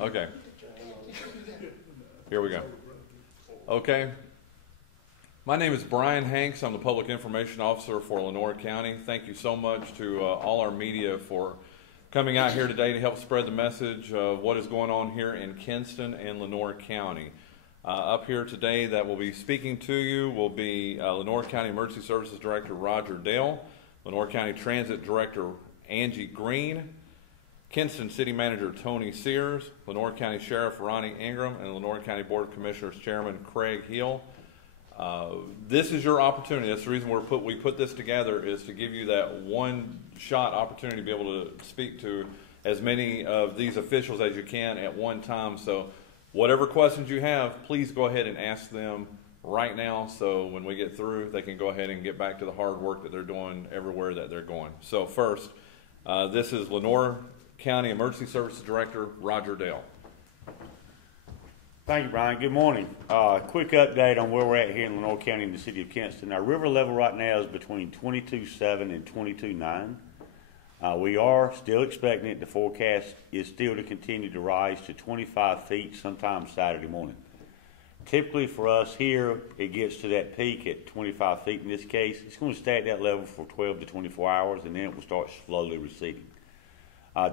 Okay. Here we go. Okay. My name is Brian Hanks. I'm the Public Information Officer for Lenoir County. Thank you so much to all our media for coming out here today to help spread the message of what is going on here in Kinston and Lenoir County. Up here today that will be speaking to you will be Lenoir County Emergency Services Director Roger Dale, Lenoir County Transit Director Angie Green, Kinston City Manager Tony Sears, Lenoir County Sheriff Ronnie Ingram, and Lenoir County Board of Commissioners Chairman Craig Hill. This is your opportunity. That's the reason we put this together, is to give you that one-shot opportunity to be able to speak to as many of these officials as you can at one time. So whatever questions you have, please go ahead and ask them right now, so when we get through, they can go ahead and get back to the hard work that they're doing everywhere that they're going. So first, this is Lenoir County Emergency Services Director Roger Dale. Thank you, Brian. Good morning. Quick update on where we're at here in Lenoir County in the city of Kinston. Our river level right now is between 22.7 and 22.9. We are still expecting it. The forecast is still to continue to rise to 25 feet sometime Saturday morning. Typically for us here, it gets to that peak at 25 feet in this case. It's going to stay at that level for 12 to 24 hours, and then it will start slowly receding.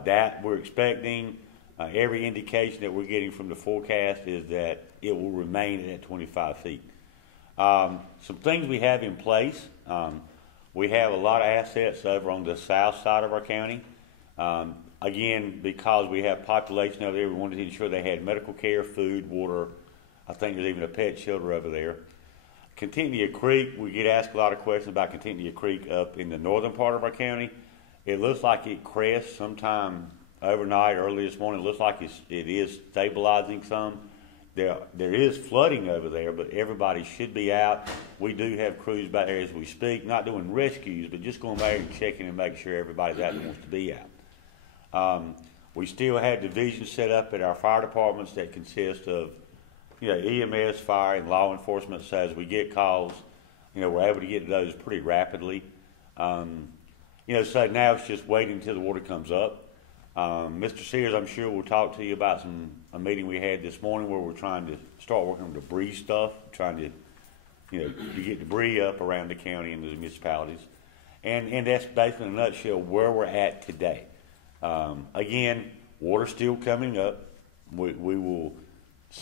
That we're expecting, every indication that we're getting from the forecast is that it will remain at 25 feet. Some things we have in place. We have a lot of assets over on the south side of our county. Again, because we have population over there, we wanted to ensure they had medical care, food, water. I think there's even a pet shelter over there. Continia Creek, we get asked a lot of questions about Continia Creek up in the northern part of our county. It looks like it crests sometime overnight, early this morning. It looks like it is stabilizing some. There is flooding over there, but everybody should be out. We do have crews back there as we speak, not doing rescues, but just going back and checking and making sure everybody's out and wants to be out. We still have divisions set up at our fire departments that consist of, EMS, fire, and law enforcement. So as we get calls, we're able to get to those pretty rapidly. So now it's just waiting until the water comes up. Mr. Sears, I'm sure will talk to you about a meeting we had this morning where we're trying to start working on debris stuff, trying to, to get debris up around the county and the municipalities. And that's basically in a nutshell where we're at today. Again, water's still coming up. We will,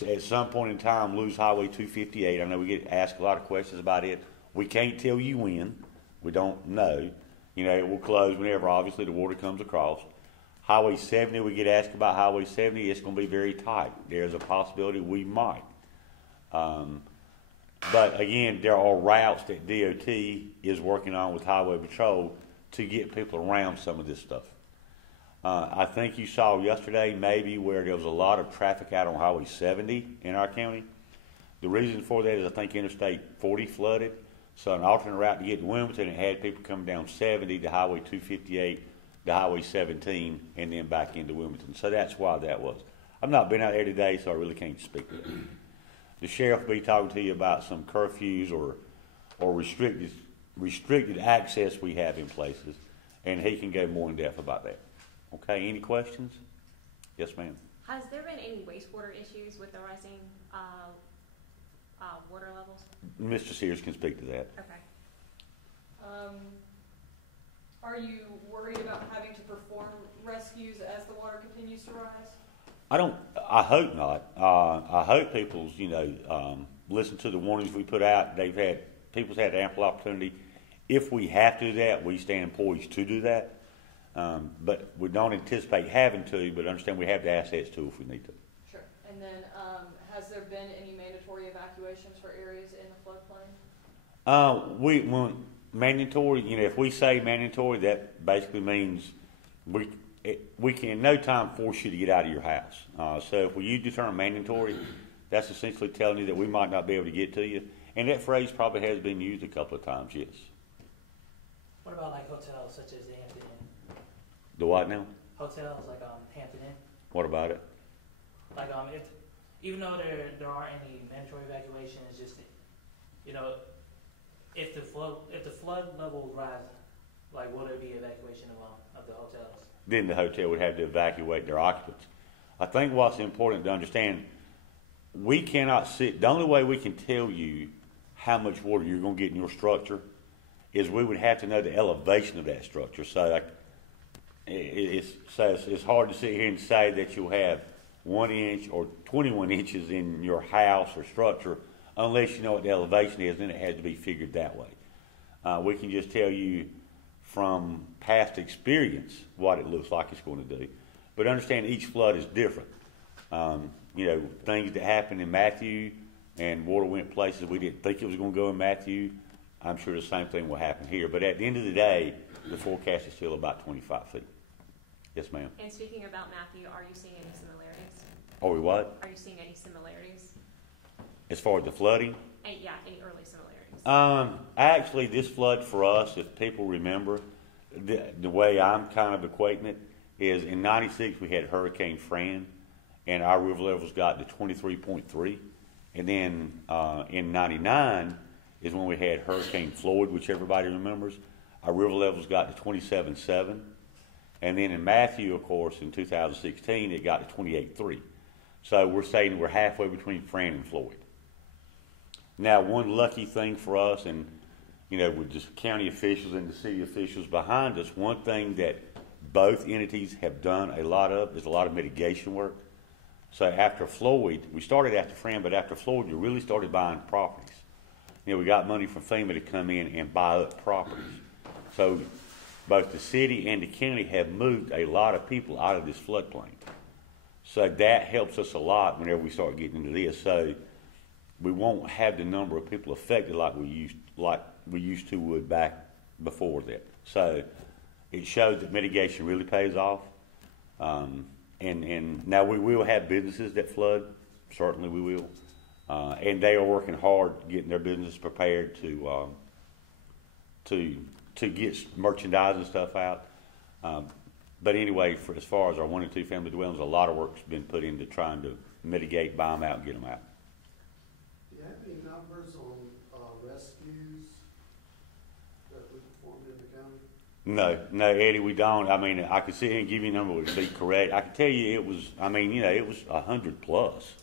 at some point in time, lose Highway 258. I know we get asked a lot of questions about it. We can't tell you when. We don't know. It will close whenever, obviously, the water comes across. Highway 70, we get asked about Highway 70. It's going to be very tight. There's a possibility we might. But again, there are routes that DOT is working on with Highway Patrol to get people around some of this stuff. I think you saw yesterday maybe where there was a lot of traffic out on Highway 70 in our county. The reason for that is I think Interstate 40 flooded. So an alternate route to get to Wilmington, it had people coming down 70 to Highway 258, to Highway 17, and then back into Wilmington. So that's why that was. I've not been out there today, so I really can't speak to it. The sheriff will be talking to you about some curfews or restricted access we have in places, and he can go more in depth about that. Okay, any questions? Yes, ma'am. Has there been any wastewater issues with the rising water levels? Mr. Sears can speak to that. Okay. Are you worried about having to perform rescues as the water continues to rise? I hope not. I hope people's, listen to the warnings we put out. People's had ample opportunity. If we have to do that, we stand poised to do that. But we don't anticipate having to, but understand we have the assets to if we need to. Sure. And then, has there been any mandatory evacuations for areas in the floodplain? Mandatory, if we say mandatory, that basically means we can in no time force you to get out of your house. So if we use the term mandatory, that's essentially telling you that we might not be able to get to you. And that phrase probably has been used a couple of times, yes. What about like hotels such as the Hampton Inn? The what now? Hotels like Hampton Inn. What about it? Like even though there aren't any mandatory evacuations, it's just if the flood level rises, like will there be evacuation of the hotels? Then the hotel would have to evacuate their occupants. I think what's important to understand, we cannot sit, the only way we can tell you how much water you're going to get in your structure is we would have to know the elevation of that structure. So like, it's hard to sit here and say that you'll have 1 inch or 21 inches in your house or structure unless you know what the elevation is, then it has to be figured that way. We can just tell you from past experience what it looks like it's going to do. But understand each flood is different. You know, things that happened in Matthew and water went places we didn't think it was going to go in Matthew, I'm sure the same thing will happen here. But at the end of the day, the forecast is still about 25 feet. Yes, ma'am. And speaking about Matthew, are you seeing any similarities? Are we what? Are you seeing any similarities? As far as the flooding? Yeah, any early similarities? Actually, this flood for us, if people remember, the way I'm kind of equating it is in '96 we had Hurricane Fran, and our river levels got to 23.3, and then in '99 is when we had Hurricane Floyd, which everybody remembers. Our river levels got to 27.7, and then in Matthew, of course, in 2016 it got to 28.3. So we're saying we're halfway between Fran and Floyd. Now, one lucky thing for us, and you know, with the county officials and the city officials behind us, one thing that both entities have done a lot of is a lot of mitigation work. So after Floyd, we started after Fran, but after Floyd, we really started buying properties. You know, we got money from FEMA to come in and buy up properties. So both the city and the county have moved a lot of people out of this floodplain. So that helps us a lot whenever we start getting into this. So we won't have the number of people affected like we used to would back before that. So it shows that mitigation really pays off. And now we will have businesses that flood. Certainly we will. And they are working hard getting their business prepared to get merchandise and stuff out. But anyway, as far as our 1 and 2 family dwellings, a lot of work's been put into trying to mitigate, buy them out, and get them out. Do you have any numbers on rescues that we performed in the county? No, Eddie, we don't. I mean, I could sit here and give you a number would be correct. I can tell you it was, I mean, you know, it was 100 plus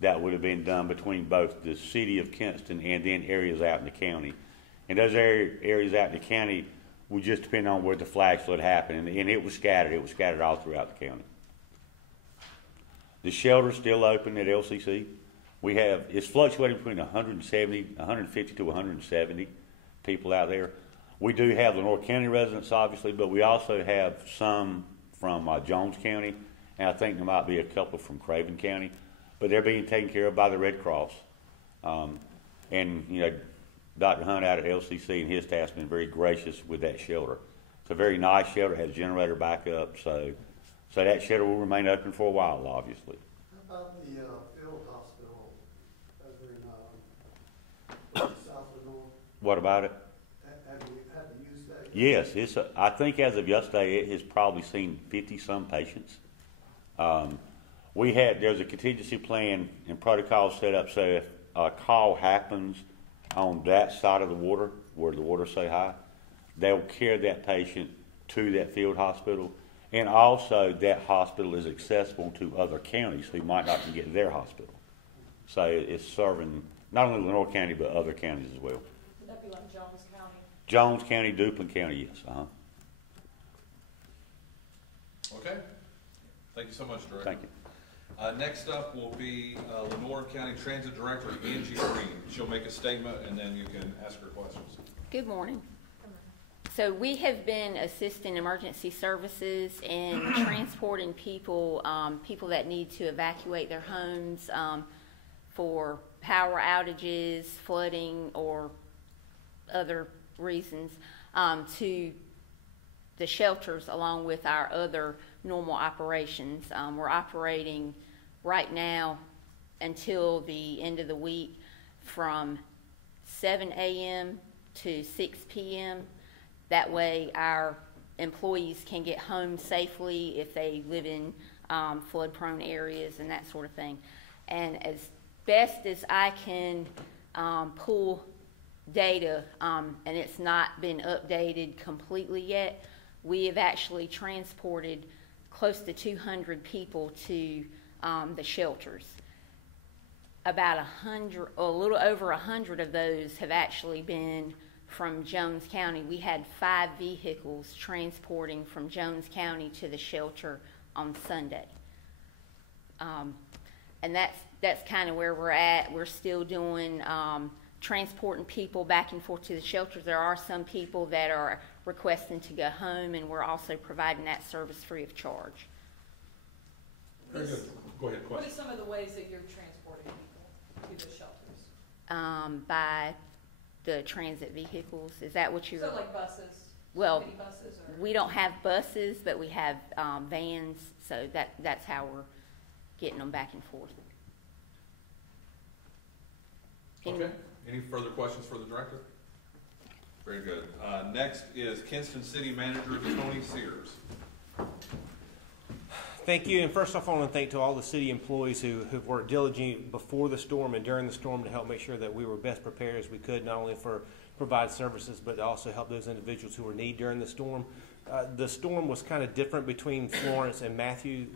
that would have been done between both the city of Kinston and then areas out in the county. And those areas out in the county would just depend on where the flash flood happened, and it was scattered. It was scattered all throughout the county. The shelter's still open at LCC. We have, it's fluctuating between 150 to 170 people out there. We do have Lenoir County residents, obviously, but we also have some from Jones County, and I think there might be a couple from Craven County, but they're being taken care of by the Red Cross. And, you know, Dr. Hunt out at LCC and his staff's been very gracious with that shelter. It's a very nice shelter, has generator backup, so that shelter will remain open for a while, obviously. How about the field hospital over in South Lenoir? What about it? Have you had to use that? Yes, I think as of yesterday, it has probably seen 50-some patients. There's a contingency plan and protocol set up so if a call happens on that side of the water, where the water's so high, they'll carry that patient to that field hospital. And also that hospital is accessible to other counties who might not get to their hospital. So it's serving not only Lenoir County, but other counties as well. Would that be like Jones County? Jones County, Duplin County, yes. Okay. Thank you so much, Director. Thank you. Next up will be Lenoir County Transit Director Angie Green. She'll make a statement and then you can ask her questions. Good morning. So we have been assisting emergency services in transporting people, people that need to evacuate their homes for power outages, flooding, or other reasons, to the shelters along with our other normal operations. We're operating right now until the end of the week from 7 a.m. to 6 p.m. That way our employees can get home safely if they live in flood-prone areas and that sort of thing. And as best as I can pull data, and it's not been updated completely yet, we have actually transported close to 200 people to the shelters. About 100, or a little over 100 of those have actually been from Jones County. We had 5 vehicles transporting from Jones County to the shelter on Sunday. And that's kind of where we're at. We're still doing transporting people back and forth to the shelters. There are some people that are requesting to go home, and we're also providing that service free of charge. Very good. Go ahead, What are question. some of the ways that you're transporting people to the shelters? By the transit vehicles. Is that what you're? So like buses? Well, Mini buses or? we don't have buses, but we have vans, so that's how we're getting them back and forth. Okay. Any further questions for the director? Very good. Next is Kinston City Manager Tony Sears. Thank you, and first off, I want to thank to all the city employees who've worked diligently before the storm and during the storm to help make sure that we were best prepared as we could, not only for provide services, but to also help those individuals who were in need during the storm. The storm was kind of different between Florence and Matthew.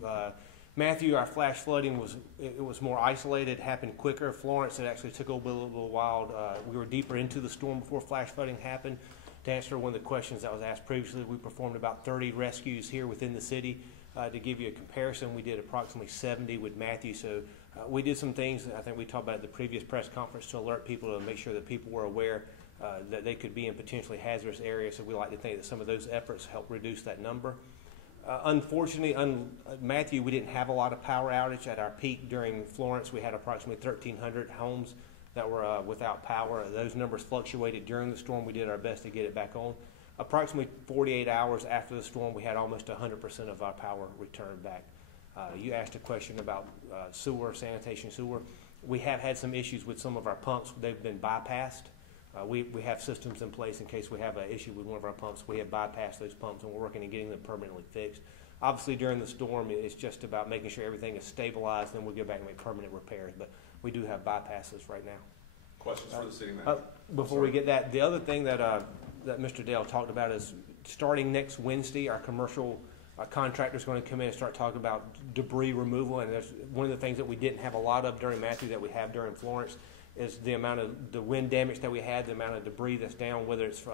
Matthew, our flash flooding was more isolated, happened quicker. Florence, it actually took a little while. We were deeper into the storm before flash flooding happened. To answer one of the questions that was asked previously, we performed about 30 rescues here within the city. To give you a comparison, we did approximately 70 with Matthew. So we did some things that I think we talked about at the previous press conference to alert people, to make sure that people were aware that they could be in potentially hazardous areas. So we like to think that some of those efforts helped reduce that number. Unfortunately, Matthew, we didn't have a lot of power outage. At our peak during Florence, we had approximately 1,300 homes that were without power. Those numbers fluctuated during the storm. We did our best to get it back on. Approximately 48 hours after the storm, we had almost 100% of our power returned back. You asked a question about sanitation sewer. We have had some issues with some of our pumps. They've been bypassed. We have systems in place in case we have an issue with one of our pumps. We have bypassed those pumps, and we're working on getting them permanently fixed. Obviously, during the storm, it's just about making sure everything is stabilized, and we'll go back and make permanent repairs. But we do have bypasses right now. Questions for the city manager? Before we get that, the other thing that Mr. Dale talked about is starting next Wednesday, our commercial contractor's going to come in and start talking about debris removal. And that's one of the things that we didn't have a lot of during Matthew that we have during Florence is the amount of the wind damage that we had, the amount of debris that's down, whether it's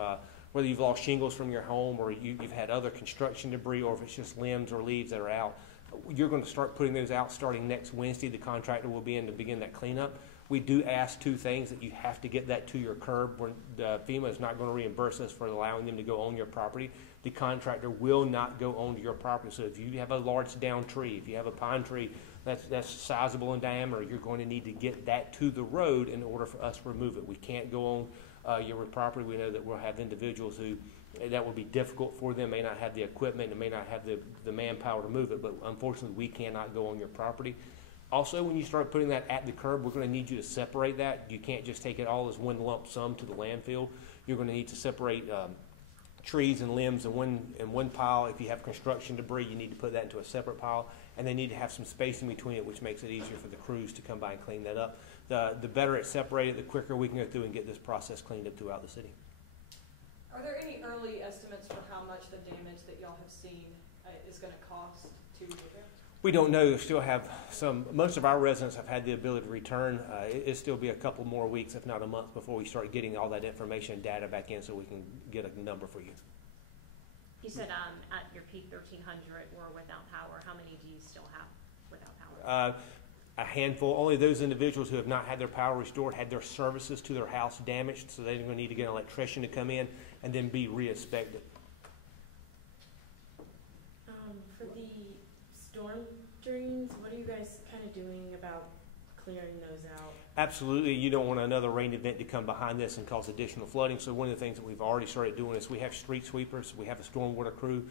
whether you've lost shingles from your home or you've had other construction debris, or if it's just limbs or leaves that are out. You're going to start putting those out starting next Wednesday. The contractor will be in to begin that cleanup. We do ask 2 things: that you have to get that to your curb. FEMA is not going to reimburse us for allowing them to go on your property. The contractor will not go onto your property. So if you have a large down tree, if you have a pine tree that's sizable in diameter, you're going to need to get that to the road in order for us to remove it. We can't go on your property. We know that we'll have individuals who that will be difficult for them, may not have the equipment and may not have the manpower to move it, but unfortunately we cannot go on your property. Also, when you start putting that at the curb, we're going to need you to separate that. You can't just take it all as one lump sum to the landfill. You're going to need to separate trees and limbs in one pile. If you have construction debris, you need to put that into a separate pile, and they need to have some space in between it, which makes it easier for the crews to come by and clean that up. The better it's separated, the quicker we can go through and get this process cleaned up throughout the city. Are there any early estimates for how much the damage that y'all have seen is going to cost to repair? We don't know. Still have most of our residents have had the ability to return. It'll still be a couple more weeks, if not a month, before we start getting all that information and data back in so we can get a number for you. You said at your peak 1,300 were without power. How many do you still have without power? A handful. Only those individuals who have not had their power restored, had their services to their house damaged, so they're going to need to get an electrician to come in and then be re-inspected. For the storm drains, what are you guys kind of doing about clearing those out? Absolutely. You don't want another rain event to come behind this and cause additional flooding. So one of the things that we've already started doing is we have street sweepers. We have a stormwater crew.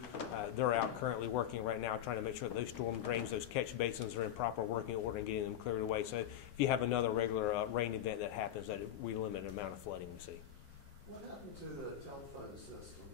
They're out currently working right now trying to make sure that those storm drains, those catch basins are in proper working order and getting them cleared away. So if you have another regular rain event that happens, that we limit the amount of flooding we see. What happened to the telephone system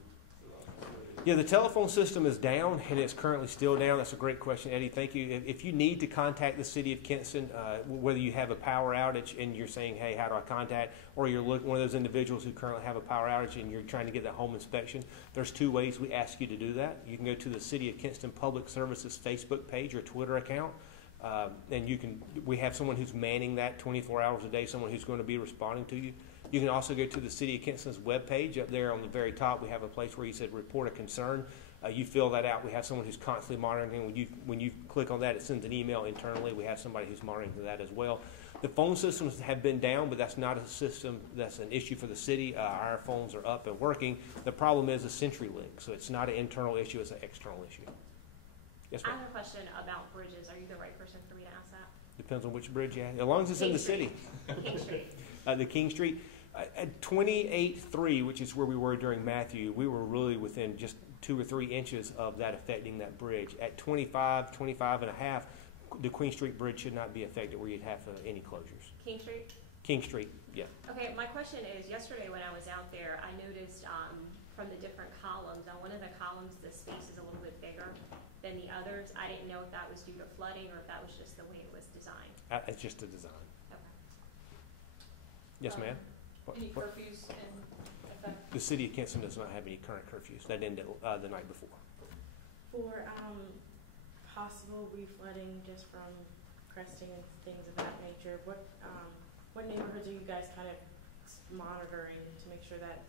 throughout the city? Yeah, the telephone system is down, and it's currently still down. That's a great question, Eddie. Thank you. If you need to contact the city of Kinston, whether you have a power outage and you're saying, hey, how do I contact, or you're one of those individuals who currently have a power outage and you're trying to get that home inspection, there's two ways we ask you to do that. You can go to the City of Kinston Public Services Facebook page or Twitter account, and we have someone who's manning that 24 hours a day, someone who's going to be responding to you. You can also go to the City of Kinston's webpage. Up there on the very top, we have a place where you said report a concern. You fill that out. We have someone who's constantly monitoring. When you click on that, it sends an email internally. We have somebody who's monitoring that as well. The phone systems have been down, but that's not a system that's an issue for the city. Our phones are up and working. The problem is a CenturyLink, so it's not an internal issue, it's an external issue. Yes, I ma'am. have a question about bridges. Are you the right person for me to ask that? Depends on which bridge you have. As long as it's in the city. King Street. The King Street. At 28.3, which is where we were during Matthew, we were really within just 2 or 3 inches of that affecting that bridge. At 25 and a half, the Queen Street Bridge should not be affected where you'd have any closures. King Street? King Street, yeah. Okay, my question is, yesterday when I was out there, I noticed from the different columns, on one of the columns, the space is a little bit bigger than the others. I didn't know if that was due to flooding or if that was just the way it was designed. It's just a design. Okay. Yes, ma'am? Any curfews in effect? The city of Kinston does not have any current curfews. That ended the night before. For possible reflooding just from cresting and things of that nature, what neighborhoods are you guys kind of monitoring to make sure that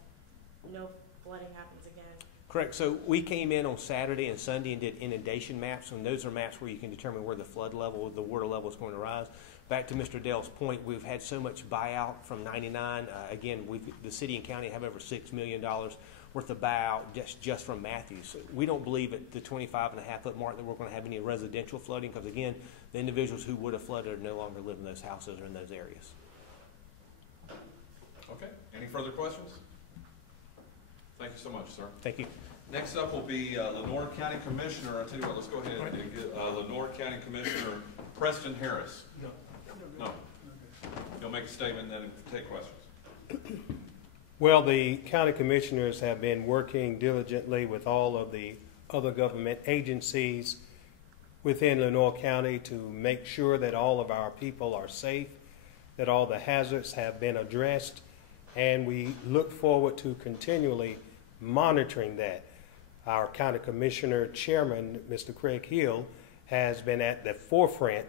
no flooding happens again? Correct. So we came in on Saturday and Sunday and did inundation maps, and those are maps where you can determine where the flood level, the water level is going to rise. Back to Mr. Dell's point, we've had so much buyout from 99. Again, the city and county have over $6 million worth of buyout just from Matthews. So we don't believe at the 25.5-foot mark that we're going to have any residential flooding because, again, the individuals who would have flooded no longer live in those houses or in those areas. Okay. Any further questions? Thank you so much, sir. Thank you. Next up will be Lenoir County Commissioner. I'll tell you what, let's go ahead and get Lenoir County Commissioner Preston Harris. No. You'll make a statement and then take questions. Well, the county commissioners have been working diligently with all of the other government agencies within Lenoir County to make sure that all of our people are safe, that all the hazards have been addressed, and we look forward to continually monitoring that. Our county commissioner chairman, Mr. Craig Hill, has been at the forefront,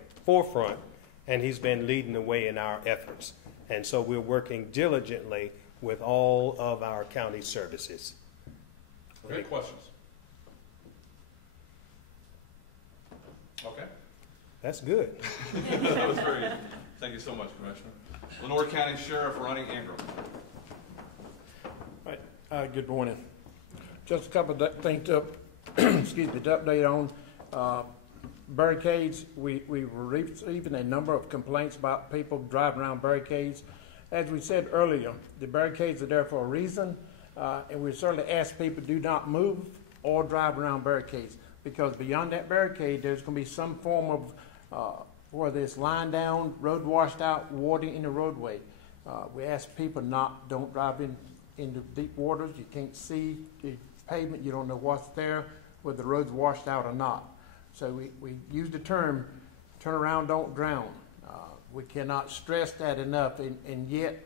and he's been leading the way in our efforts. And so we're working diligently with all of our county services. Okay, questions? Okay. That's good. That was very good. Thank you so much, Commissioner. Lenoir County Sheriff Ronnie Ingram. Good morning. Just a couple of things to, excuse me, to update on barricades. We were receiving a number of complaints about people driving around barricades. As we said earlier, the barricades are there for a reason, and we certainly ask people do not move or drive around barricades, because beyond that barricade, there's going to be some form of, whether it's lying down, road washed out, water in the roadway. We ask people don't drive into deep waters. You can't see the pavement. You don't know what's there, whether the road's washed out or not. So we use the term, turn around, don't drown. We cannot stress that enough, and yet,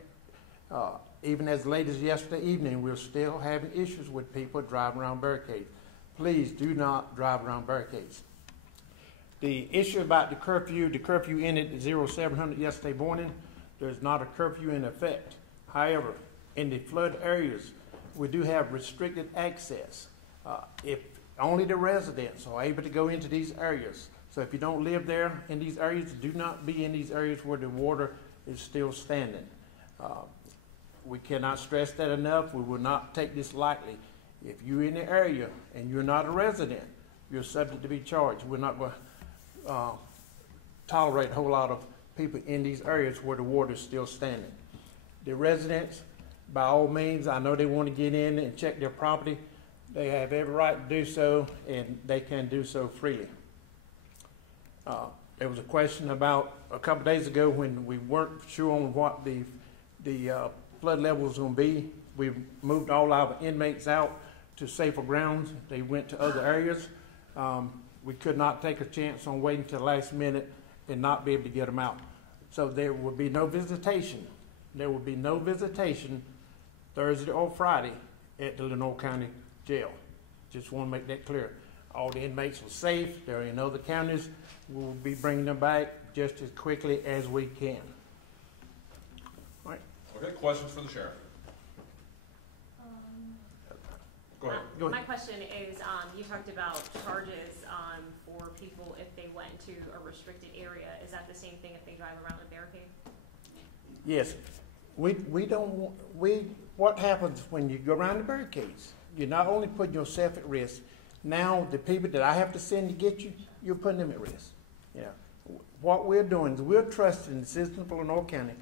even as late as yesterday evening, we're still having issues with people driving around barricades. Please do not drive around barricades. The issue about the curfew ended at 0700 yesterday morning. There's not a curfew in effect. However, in the flood areas, we do have restricted access. If only the residents are able to go into these areas. So if you don't live there in these areas, do not be in these areas where the water is still standing. We cannot stress that enough. We will not take this lightly. If you're in the area and you're not a resident, you're subject to be charged. We're not going to tolerate a whole lot of people in these areas where the water is still standing. The residents, by all means, I know they want to get in and check their property. They have every right to do so, and they can do so freely. There was a question about a couple days ago when we weren't sure on what the flood level was going to be. We moved all our inmates out to safer grounds. They went to other areas. We could not take a chance on waiting till the last minute and not be able to get them out. So there will be no visitation. There will be no visitation Thursday or Friday at the Lenoir County Jail. Just want to make that clear. All the inmates are safe. They're in other counties. We'll be bringing them back just as quickly as we can. All right. Okay, questions for the sheriff? Go ahead. Go ahead. My question is, you talked about charges for people if they went into a restricted area. Is that the same thing if they drive around a barricade? Yes. We don't want, what happens when you go around the barricades? You not only put yourself at risk, now the people that I have to send to get you, you're putting them at risk. You know, what we're doing is we're trusting the citizens of Lenoir County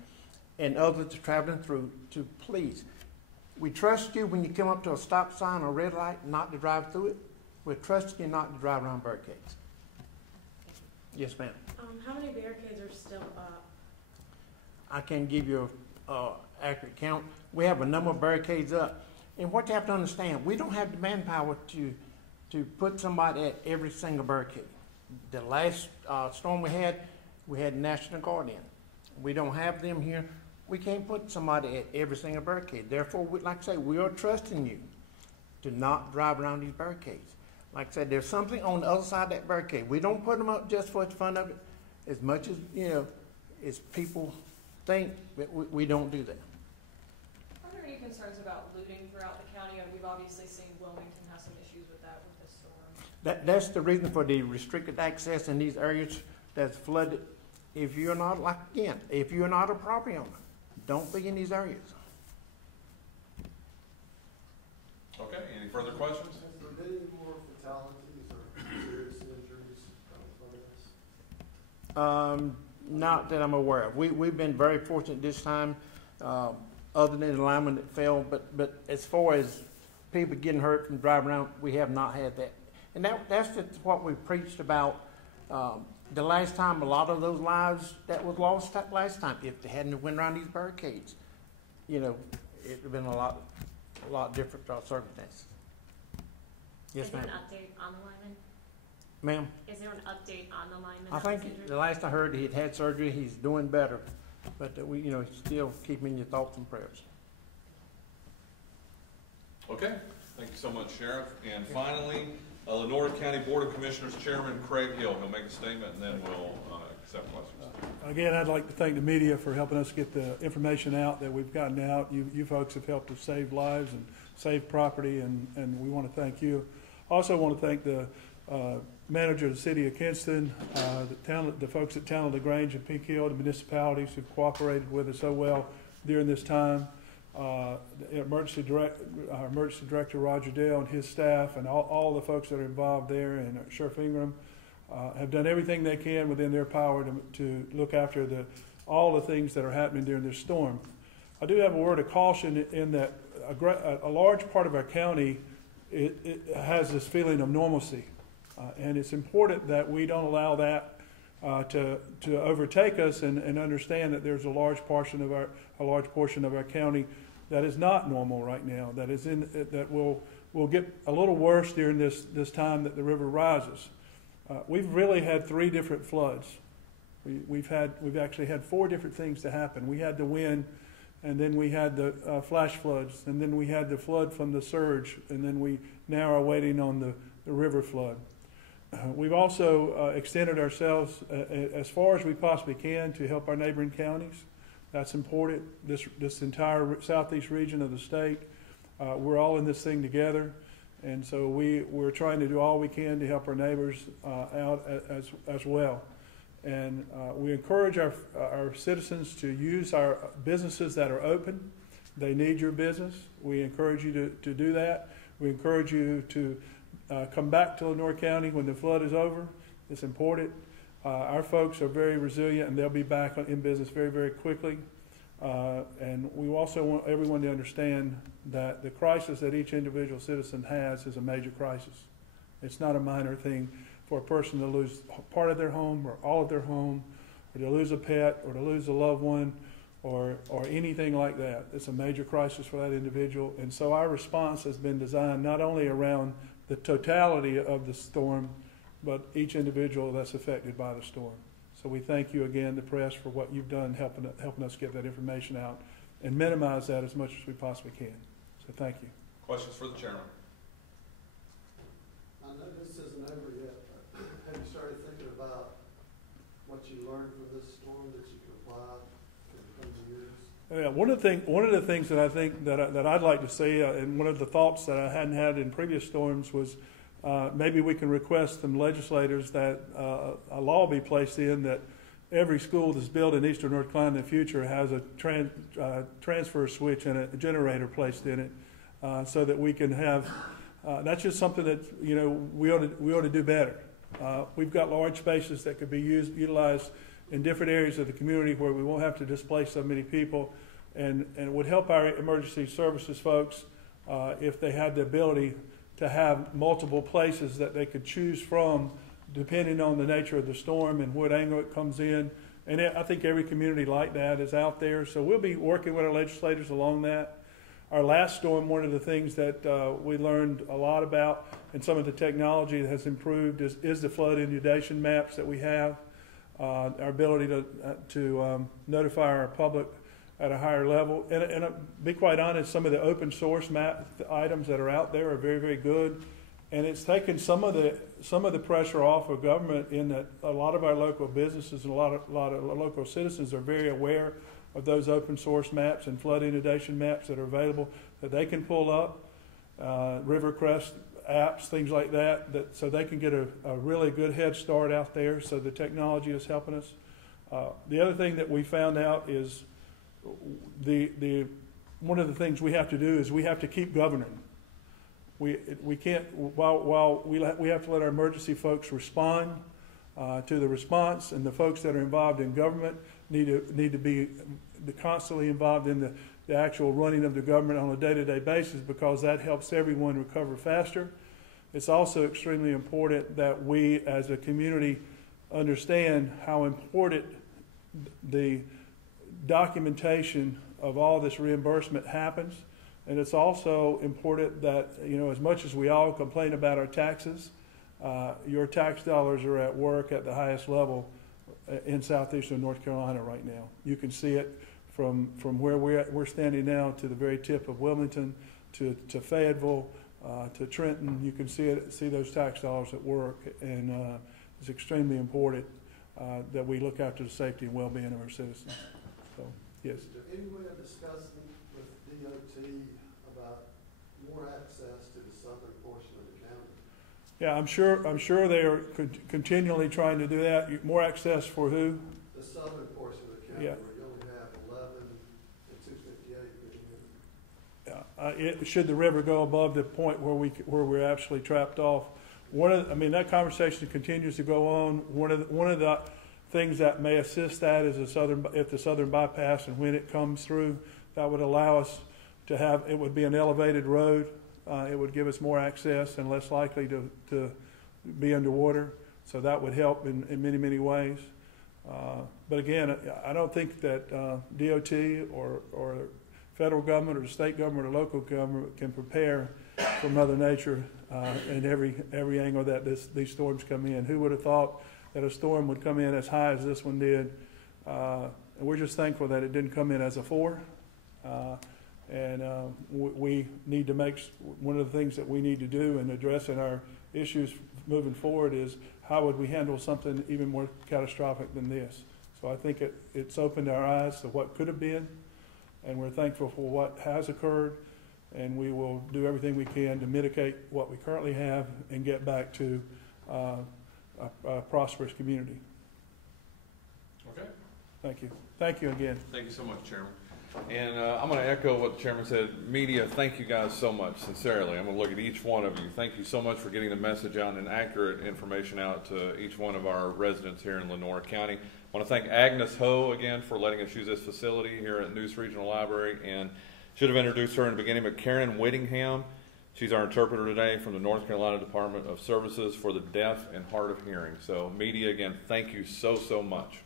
and others traveling through to please. We trust you when you come up to a stop sign or red light not to drive through it. We're trusting you not to drive around barricades. Yes, ma'am. How many barricades are still up? I can't give you a accurate count. We have a number of barricades up. And what you have to understand, we don't have the manpower to put somebody at every single barricade. The last storm we had National Guard in. We don't have them here. We can't put somebody at every single barricade. Therefore, like I say, we are trusting you to not drive around these barricades. Like I said, there's something on the other side of that barricade. We don't put them up just for the fun of it. As much as, you know, as people think, that we don't do that. Are there any concerns about looting throughout the county? We've obviously seen Wilmington have some issues with that with this storm. That's the reason for the restricted access in these areas that's flooded. If you're not, like again, if you're not a property owner, don't be in these areas. Okay, any further questions? Has there been any more fatalities or serious injuries from this? Not that I'm aware of. We've been very fortunate this time, other than the lineman that fell, but as far as people getting hurt from driving around, we have not had that. And that's just what we preached about the last time. A lot of those lives that was lost that last time, if they hadn't went around these barricades, you know, it would have been a lot different circumstances. Yes, ma'am. Is there an update on the lineman? Ma'am? Is there an update on the lineman? I think the last I heard, he'd had surgery. He's doing better, but we, you know, still keep him in your thoughts and prayers. Okay, thank you so much, Sheriff. And finally, Lenoir County Board of Commissioners Chairman Craig Hill. He'll make a statement and then we'll accept questions. Again, I'd like to thank the media for helping us get the information out that we've gotten out. You folks have helped us save lives and save property, and we want to thank you. Also want to thank the manager of the city of Kinston, the folks at Town of LaGrange and Peak Hill, the municipalities who've cooperated with us so well during this time. The emergency director Roger Dale and his staff, and all the folks that are involved there, and Sheriff Ingram have done everything they can within their power to look after all the things that are happening during this storm. I do have a word of caution in that a large part of our county it has this feeling of normalcy. And it's important that we don't allow that to overtake us, and understand that there's a large portion of our county that is not normal right now. That will get a little worse during this time that the river rises. We've really had 3 different floods. We've actually had 4 different things to happen. We had the wind, and then we had the flash floods, and then we had the flood from the surge, and then we now are waiting on the river flood. We've also extended ourselves as far as we possibly can to help our neighboring counties. That's important. This entire southeast region of the state, we're all in this thing together, and so we're trying to do all we can to help our neighbors out as well. And we encourage our citizens to use our businesses that are open. They need your business. We encourage you to do that. We encourage you to come back to Lenoir County when the flood is over. It's important. Our folks are very resilient, and they'll be back in business very, very quickly. And we also want everyone to understand that the crisis that each individual citizen has is a major crisis. It's not a minor thing for a person to lose part of their home or all of their home, or to lose a pet, or to lose a loved one, or anything like that. It's a major crisis for that individual. And so our response has been designed not only around the totality of the storm, but each individual that's affected by the storm. So we thank you again, the press, for what you've done helping us get that information out and minimize that as much as we possibly can. So thank you. Questions for the chairman? I know this isn't over yet, but have you started thinking about what you learned from this storm that you can apply for the coming years? Yeah, one of the things that I think that I'd like to see, and one of the thoughts that I hadn't had in previous storms was maybe we can request from legislators that a law be placed in that every school that's built in eastern North Carolina in the future has a transfer switch and a generator placed in it, so that we can have. That's just something that we ought to do better. We've got large spaces that could be utilized in different areas of the community where we won't have to displace so many people, and it would help our emergency services folks if they had the ability to have multiple places that they could choose from depending on the nature of the storm and what angle it comes in. And I think every community like that is out there. So we'll be working with our legislators along that. Our last storm, one of the things that we learned a lot about and some of the technology that has improved is the flood inundation maps that we have. Our ability to notify our public at a higher level. And be quite honest, some of the open source map items that are out there are very, very good. And it's taken some of the pressure off of government in that a lot of our local businesses and a lot of local citizens are very aware of those open source maps and flood inundation maps that are available that they can pull up, Rivercrest apps, things like that, so they can get a really good head start out there. So the technology is helping us. The other thing that we found out is one of the things we have to do is we have to keep governing. We can't, while we have to let our emergency folks respond to the response, and the folks that are involved in government need to be constantly involved in the actual running of the government on a day-to-day basis, because that helps everyone recover faster. It's also extremely important that we as a community understand how important the documentation of all this reimbursement happens. And it's also important that, as much as we all complain about our taxes, your tax dollars are at work at the highest level in southeastern North Carolina right now. You can see it from where we're standing now to the very tip of Wilmington, to Fayetteville, to Trenton. You can see those tax dollars at work, and it's extremely important that we look after the safety and well-being of our citizens. So, yes. Is there any way of discussing with DOT about more access to the southern portion of the county? Yeah, I'm sure they are continually trying to do that. More access for who? The southern portion of the county, yeah. Where you only have 11 and 258. Should the river go above the point where we're actually trapped off? That conversation continues to go on. One of the things that may assist that is if the southern bypass, and when it comes through, that would allow us to have, it would be an elevated road. It would give us more access and less likely to be underwater. So that would help in many, many ways. But again, I don't think that DOT or federal government or the state government or local government can prepare for Mother Nature in every angle that these storms come in. Who would have thought that a storm would come in as high as this one did? And we're just thankful that it didn't come in as a 4. We need to make, one of the things that we need to do in addressing our issues moving forward is how would we handle something even more catastrophic than this? So I think it's opened our eyes to what could have been, and we're thankful for what has occurred, and we will do everything we can to mitigate what we currently have and get back to a prosperous community. Okay. Thank you. Thank you again. Thank you so much, Chairman. And I'm going to echo what the chairman said. Media, thank you guys so much, sincerely. I'm going to look at each one of you. Thank you so much for getting the message out and accurate information out to each one of our residents here in Lenoir County. I want to thank Agnes Ho again for letting us use this facility here at Neuse Regional Library. And should have introduced her in the beginning, but Karen Whittingham, she's our interpreter today from the North Carolina Department of Services for the Deaf and Hard of Hearing. So media, again, thank you so, so much.